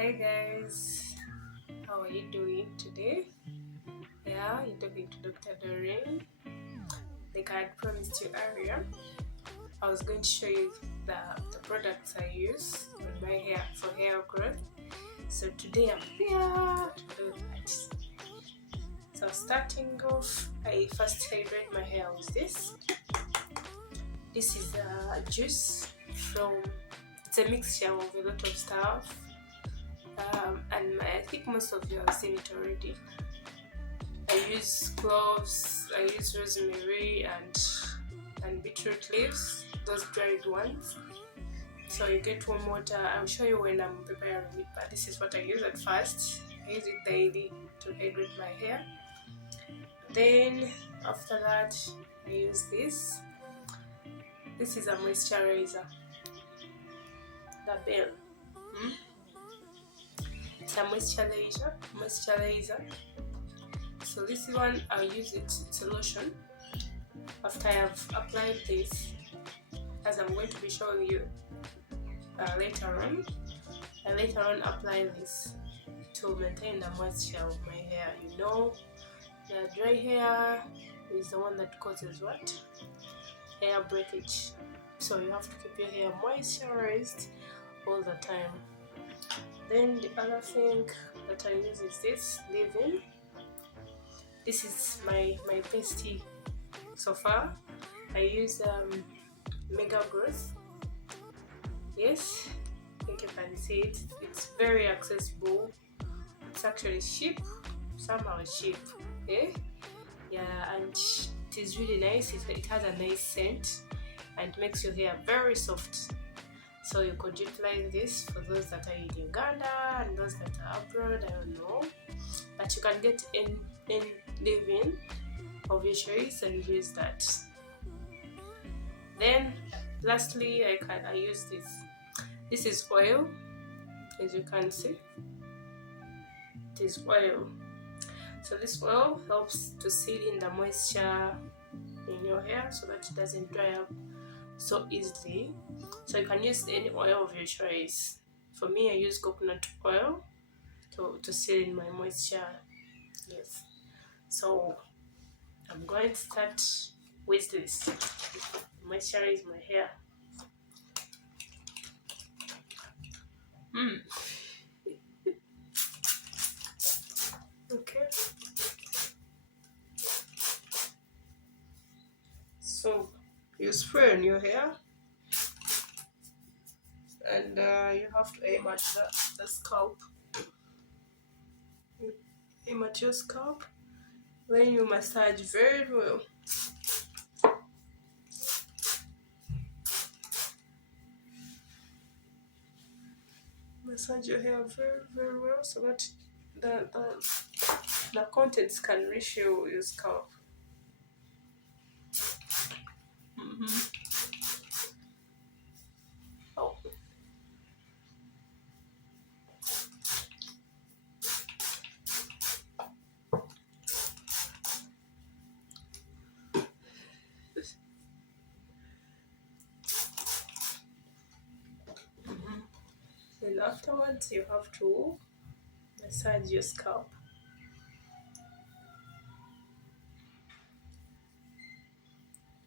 Hi guys, how are you doing today? Yeah, you're talking to Dr. Doreen. Like I had promised you earlier, I was going to show you the products I use on my hair for hair growth. So today I'm here to do that. So starting off, I first hydrate my hair with this. This is a juice from, it's a mixture of a lot of stuff. And I think most of you have seen it already. I use cloves, I use rosemary and beetroot leaves, those dried ones. So you get warm water. I'll show you when I'm preparing it, but this is what I use at first. I use it daily to hydrate my hair. Then after that, I use this. This is a moisturizer, the Bell. It's a moisturizer. So this one I'll use it. It's a lotion. After I have applied this, as I'm going to be showing you later on, I later on apply this to maintain the moisture of my hair. You know, the dry hair is the one that causes what? Hair breakage. So you have to keep your hair moisturized all the time. Then the other thing that I use is this leave-in. This is my bestie so far. I use Mega Growth. Yes, I think you can see it. It's very accessible. It's actually cheap, somehow cheap. Eh? Yeah, and it is really nice. It has a nice scent and makes your hair very soft. So you could utilize this for those that are in Uganda and those that are abroad, I don't know. But you can get in leave-in of your choice and use that. Then lastly, I use this. This is oil, as you can see. It is oil. So this oil helps to seal in the moisture in your hair so that it doesn't dry up so easily. So you can use any oil of your choice. For me, I use coconut oil to seal in my moisture. Yes. So I'm going to start with this. Moisturize my hair. Okay. So you spray on your hair, and you have to aim at the scalp. You aim at your scalp. Then you massage very well. Massage your hair very, very well so that the contents can reach your scalp. Oh. Then afterwards, you have to massage your scalp.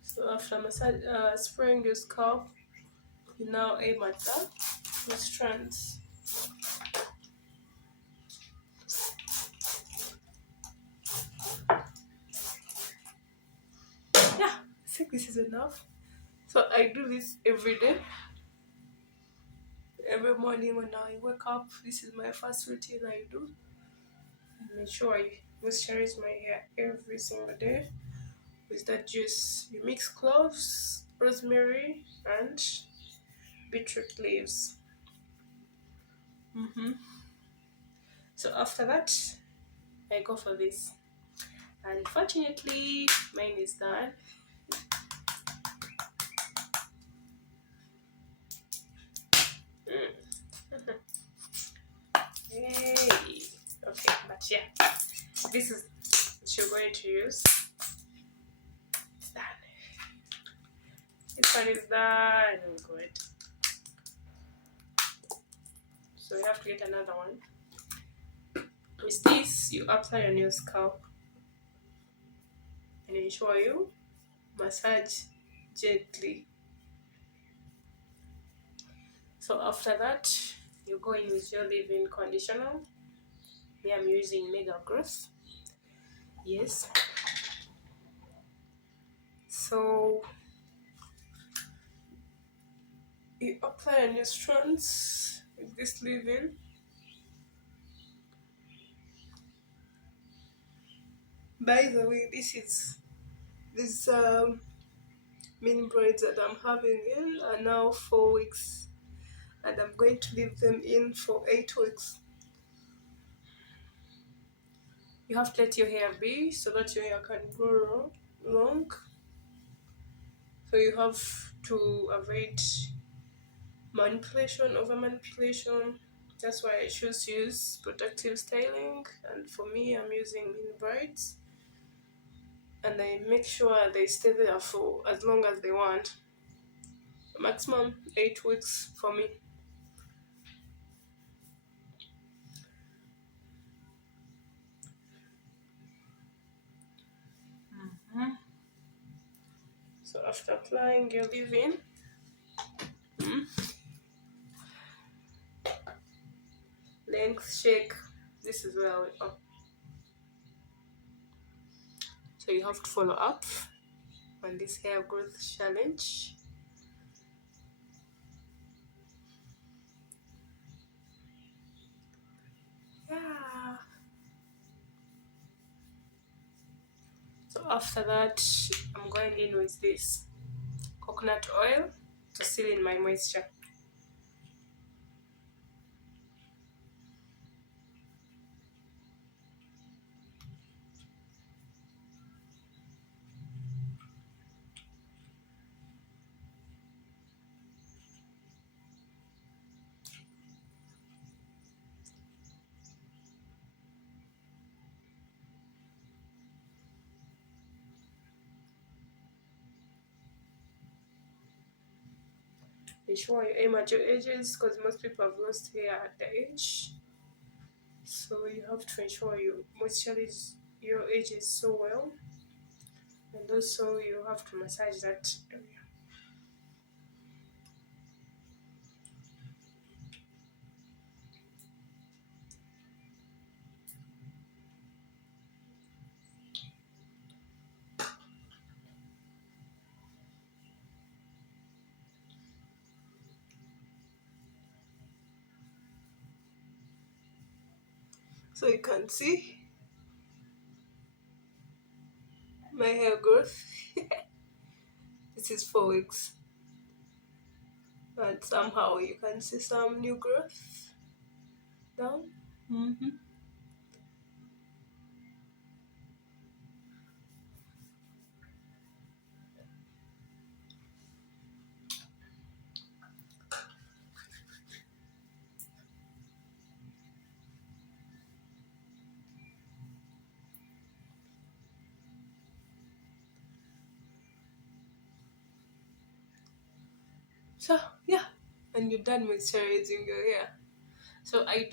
So after spraying your scalp, you now aim at the strands. Yeah, I think this is enough. So I do this every day. Every morning when I wake up, this is my first routine I do. I make sure I moisturize my hair every single day with that juice. You mix cloves, rosemary, and beetroot leaves. So after that, I go for this. Unfortunately, mine is done. Yay! Okay, but yeah, this is what you're going to use. It's done. This one is done. Good. so you have to get another one. With this, you apply on your scalp and ensure you massage gently. So after that, you go in with your leave-in conditioner. Me, I'm using Mega Growth. Yes. So you apply on your strands with this leave-in. By the way, this mini braids that I'm having in are now 4 weeks, and I'm going to leave them in for 8 weeks. You have to let your hair be so that your hair can grow long. So you have to avoid manipulation, over manipulation. That's why I choose to use protective styling, and for me, I'm using mini braids, and I make sure they stay there for as long as they want. Maximum 8 weeks for me. So after applying your leave-in, length shake. This is where we are. So you have to follow up on this hair growth challenge. Yeah. So after that, I'm going in with this coconut oil to seal in my moisture. Ensure you aim at your edges because most people have lost hair at the edge. So you have to ensure you moisturize your edges so well, and also you have to massage that area. So you can see my hair growth. This is 4 weeks, and somehow you can see some new growth down. So yeah, and you're done moisturizing your hair. So I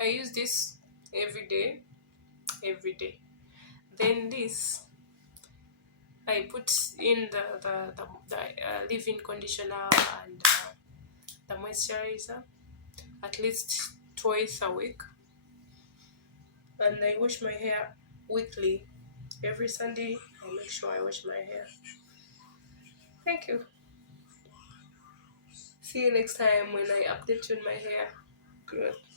use this every day. Then this, I put in the leave-in conditioner and the moisturizer at least twice a week, and I wash my hair weekly. Every Sunday, I make sure I wash my hair. Thank you. See you next time when I update you on my hair growth.